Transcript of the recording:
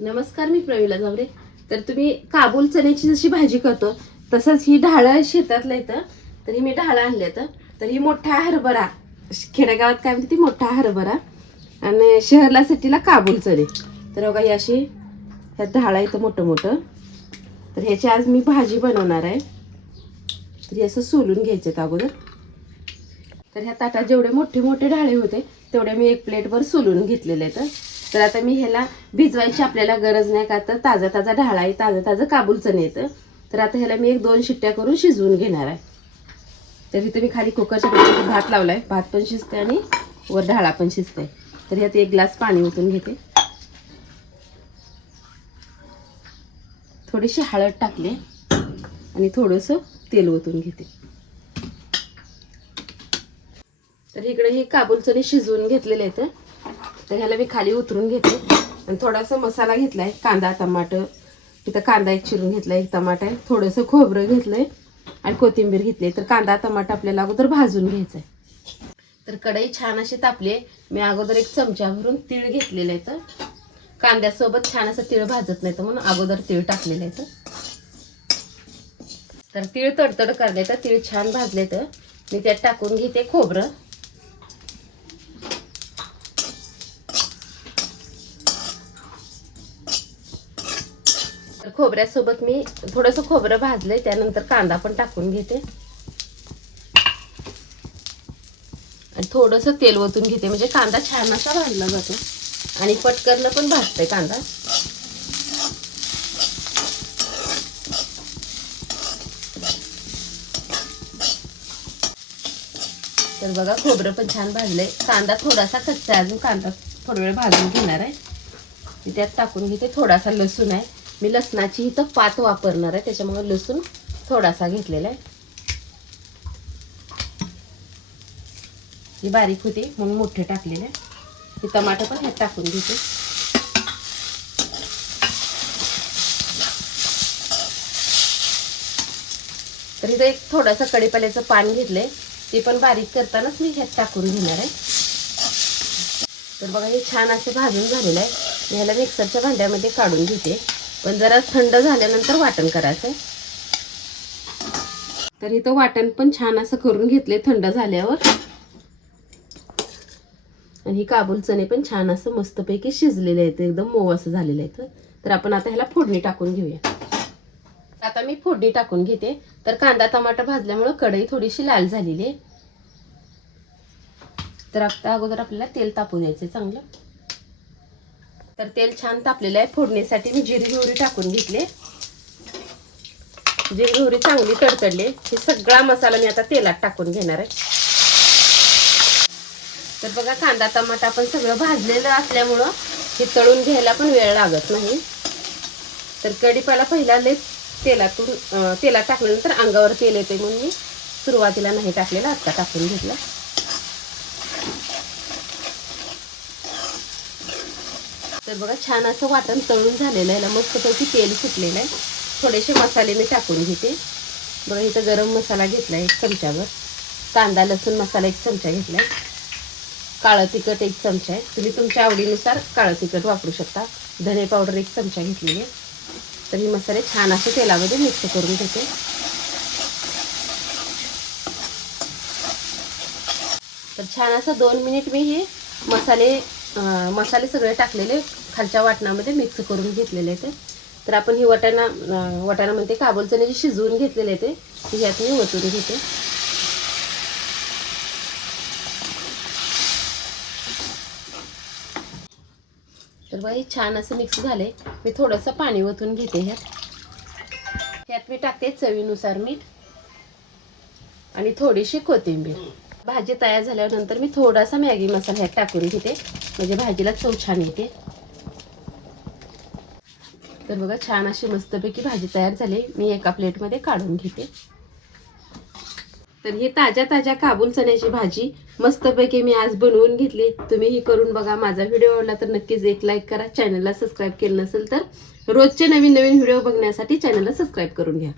नमस्कार, मी प्रवीला जावरे. तर तुम्ही काबूल चण्याची जशी भाजी करतो तसंच ही ढाळं शेतातलं येतं. तर ही मी ढाळं आणले तर ही मोठा हरभरा, खेडेगावात काय म्हणते ती मोठा हरभरा, आणि शहरला सिटीला काबूल चणे. तर बघा ही अशी ह्या ढाळं येतं मोठं मोठं. तर ह्याची आज मी भाजी बनवणार आहे. तर हे असं सोलून घ्यायचं अगोदर. तर ह्या ताटात जेवढे मोठे मोठे ढाळे होते तेवढे मी एक प्लेटभर सोलून घेतलेले आहेत. तर आता मी ह्याला भिजवायची आपल्याला गरज नाही, का तर ताजा ताजा ढाळा आहे, ताजं ताजं काबूल चणे येतं. तर आता ह्याला मी 1-2 शिट्ट्या करून शिजवून घेणार आहे. तर इथे मी खाली कुकरच्या मध्ये भात लावलाय. भात पण शिजते आणि वर ढाळा पण शिजते. तर ह्यात 1 ग्लास पाणी ओतून घेते. थोडीशी हळद टाकले आणि थोडंसं तेल ओतून घेते. तर इकडे ही काबूल चणे शिजवून घेतलेले आहेत. तर ह्याला मी खाली उतरून घेते आणि थोडासा मसाला घेतलाय. कांदा, टमाटर, इथं कांदा एक चिरून घेतलाय, 1 टमाटा आहे, थोडंसं खोबरं घेतलंय आणि कोथिंबीर घेतली. तर कांदा टमाटा आपल्याला अगोदर भाजून घ्यायचा आहे. तर कढई छान अशी तापली. मी अगोदर 1 चमचा भरून तीळ घेतलेले आहेत. कांद्यासोबत छान असं तीळ भाजत नाही तर म्हणून अगोदर तीळ टाकलेले आहेत. तर तीळ तडतड करले तर तीळ छान भाजले तर मी त्यात टाकून घेते खोबरं. तर खोबऱ्यासोबत मी थोडंसं खोबरं भाजलंय, त्यानंतर कांदा पण टाकून घेते आणि थोडंसं तेल ओतून घेते, म्हणजे कांदा छान असा भाजला जातो आणि पटकन पण भाजते कांदा. तर बघा खोबरं पण छान भाजलंय. कांदा थोडासा कच्चा आहे, अजून कांदा थोडा वेळ भाजून घेणार आहे. मी त्यात टाकून घेते. थोडासा लसूण आहे, मी लसणाची इथं पात वापरणार आहे, त्याच्यामुळे लसूण थोडासा घेतलेला आहे. ही बारीक होती म्हणून मोठे टाकलेले. हे टमाटर पण ह्यात टाकून घेते. तर इथं एक थोडासा कढीपत्त्याचं पान घेतलंय, ते पण बारीक करतानाच मी ह्यात टाकून घेणार आहे. तर बघा हे छान असं भाजून झालेलं आहे. ह्याला मिक्सरच्या भांड्यामध्ये काढून घेते, पण जरा थंड झाल्यानंतर वाटण करायचं आहे. तर इथं वाटण पण छान असं करून घेतले थंड झाल्यावर. आणि ही काबूल चणे पण छान असं मस्तपैकी शिजलेले आहेत, एकदम मऊ असं झालेलं आहे. तर आपण आता ह्याला फोडणी टाकून घेऊया. आता मी फोडणी टाकून घेते. तर कांदा टमाटर भाजल्यामुळे कढई थोडीशी लाल झालेली आहे. तर आता अगोदर आपल्याला तेल तापू द्यायचं चांगलं. तर तेल छान तापलेलं आहे. फोडणीसाठी मी जिरी मोहरी टाकून घेतले. जिरी मोहरी चांगली तडतडली. हे सगळा मसाला मी आता तेलात टाकून घेणार आहे. तर बघा कांदा टमाटा पण सगळं भाजलेलं असल्यामुळं हे तळून घ्यायला पण वेळ लागत नाही. तर कढीपाला पहिला तेलात टाकल्यानंतर अंगावर तेल येते म्हणून मी सुरुवातीला नाही टाकलेलं, आता टाकून घेतलं. तर बघा छान असं वाटण तळून झालेलं आहे, मस्तपैकी तेल सुटलेलं आहे. थोडेसे मसाले मी टाकून घेते. बघा इथं गरम मसाला घेतला 1 चमचाभर, कांदा लसूण मसाला 1 चमचा घेतलाय, काळं तिखट 1 चमचा आहे, तुम्ही तुमच्या आवडीनुसार काळं तिखट वापरू शकता. धने पावडर 1 चमचा घेतलेली आहे. तर हे मसाले छान असे तेलामध्ये मिक्स करून घेते. तर छान असं 2 मिनिट मी हे मसाले सगळे टाकलेले खालच्या वाटणामध्ये मिक्स करून घेतलेले आहेत. तर आपण ही वाटाणामध्ये काबूल चणे जे शिजवून घेतलेले आहेत ते ह्यात मी ओतून घेते. तर बघा हे छान असं मिक्स झाले. मी थोडंसं पाणी ओतून घेते. ह्यात मी टाकते चवीनुसार मीठ आणि थोडीशी कोथिंबीर. भाजी तयार झाल्यानंतर मी थोडासा मॅगी मसाला ह्यात टाकून घेते, म्हणजे भाजीला चव छान येते. तर बघा छान अशी मस्तपैकी भाजी तयार झाली. मी एका प्लेटमध्ये काढून घेते. तर ही ताज्या ताज्या काबूल चण्याची भाजी मस्तपैकी मी आज बनवून घेतली. तुम्हीही करून बघा. माझा व्हिडिओ आवडला तर नक्कीच एक लाईक करा. चॅनलला सबस्क्राईब केलं नसेल तर रोजचे नवीन नवीन व्हिडिओ बघण्यासाठी चॅनलला सबस्क्राईब करून घ्या.